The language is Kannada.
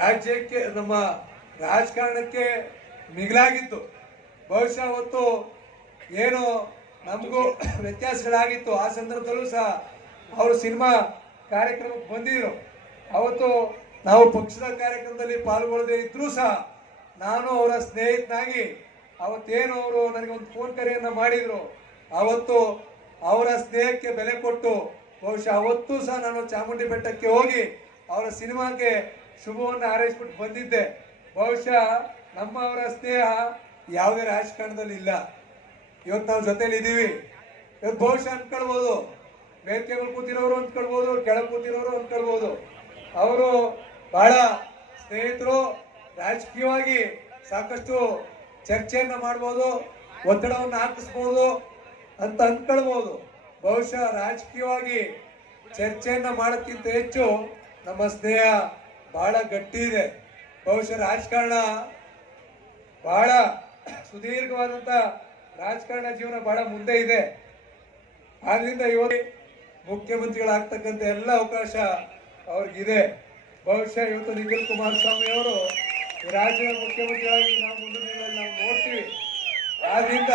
ರಾಜ್ಯಕ್ಕೆ, ನಮ್ಮ ರಾಜಕಾರಣಕ್ಕೆ ಮಿಗಿಲಾಗಿತ್ತು. ಬಹುಶಃ ಅವತ್ತು ಏನು ನಮಗೂ ವ್ಯತ್ಯಾಸಗಳಾಗಿತ್ತು. ಆ ಸಂದರ್ಭದಲ್ಲೂ ಸಹ ಅವರು ಸಿನಿಮಾ ಕಾರ್ಯಕ್ರಮಕ್ಕೆ ಬಂದಿದ್ರು. ಅವತ್ತು ನಾವು ಪಕ್ಷದ ಕಾರ್ಯಕ್ರಮದಲ್ಲಿ ಪಾಲ್ಗೊಳ್ಳದೇ ಇದ್ರೂ ಸಹ ನಾನು ಅವರ ಸ್ನೇಹಿತನಾಗಿ ಅವತ್ತೇನು ಅವರು ನನಗೆ ಒಂದು ಫೋನ್ ಕರೆಯನ್ನು ಮಾಡಿದ್ರು. ಅವತ್ತು ಅವರ ಸ್ನೇಹಕ್ಕೆ ಬೆಲೆ ಕೊಟ್ಟು ಬಹುಶಃ ಅವತ್ತು ಸಹ ನಾನು ಚಾಮುಂಡಿ ಬೆಟ್ಟಕ್ಕೆ ಹೋಗಿ ಅವರ ಸಿನಿಮಾಕ್ಕೆ ಶುಭವನ್ನು ಹಾರೈಸ್ಬಿಟ್ಟು ಬಂದಿದ್ದೆ. ಬಹುಶಃ ನಮ್ಮವರ ಸ್ನೇಹ ಯಾವುದೇ ರಾಜಕಾರಣದಲ್ಲಿ ಇಲ್ಲ. ಇವತ್ತು ನಾವು ಜೊತೆಲಿ ಇದ್ದೀವಿ. ಇವತ್ತು ಬಹುಶಃ ಅಂದ್ಕೊಳ್ಬೋದು. ವೇದಿಕೆಗಳು ಕೂತಿರೋರು ಅಂದ್ಕೊಳ್ಬೋದು, ಕೆಳಗೆ ಕೂತಿರೋರು ಅಂದ್ಕೊಳ್ಬೋದು. ಅವರು ಬಹಳ ಸ್ನೇಹಿತರು, ರಾಜಕೀಯವಾಗಿ ಸಾಕಷ್ಟು ಚರ್ಚೆಯನ್ನು ಮಾಡ್ಬೋದು, ಒತ್ತಡವನ್ನು ಹಾಕಿಸ್ಬೋದು ಅಂತ ಅಂದ್ಕೊಳ್ಬೋದು. ಬಹುಶಃ ರಾಜಕೀಯವಾಗಿ ಚರ್ಚೆಯನ್ನು ಮಾಡೋಕ್ಕಿಂತ ಹೆಚ್ಚು ನಮ್ಮ ಸ್ನೇಹ ಬಹಳ ಗಟ್ಟಿ ಇದೆ. ಬಹುಶಃ ರಾಜಕಾರಣ ಬಹಳ ಸುದೀರ್ಘವಾದಂತ ರಾಜಕಾರಣ ಜೀವನ ಬಹಳ ಮುಂದೆ ಇದೆ. ಆದ್ರಿಂದ ಇವಾಗ ಮುಖ್ಯಮಂತ್ರಿಗಳಾಗ್ತಕ್ಕಂಥ ಎಲ್ಲ ಅವಕಾಶ ಅವ್ರಿಗಿದೆ. ಬಹುಶಃ ಇವತ್ತು ನಿಖಿಲ್ ಕುಮಾರಸ್ವಾಮಿ ಅವರು ರಾಜ್ಯದ ಮುಖ್ಯಮಂತ್ರಿಯಾಗಿ ನಾವು ಮುಂದಿನ ನಾವು ನೋಡ್ತೀವಿ. ಆದ್ರಿಂದ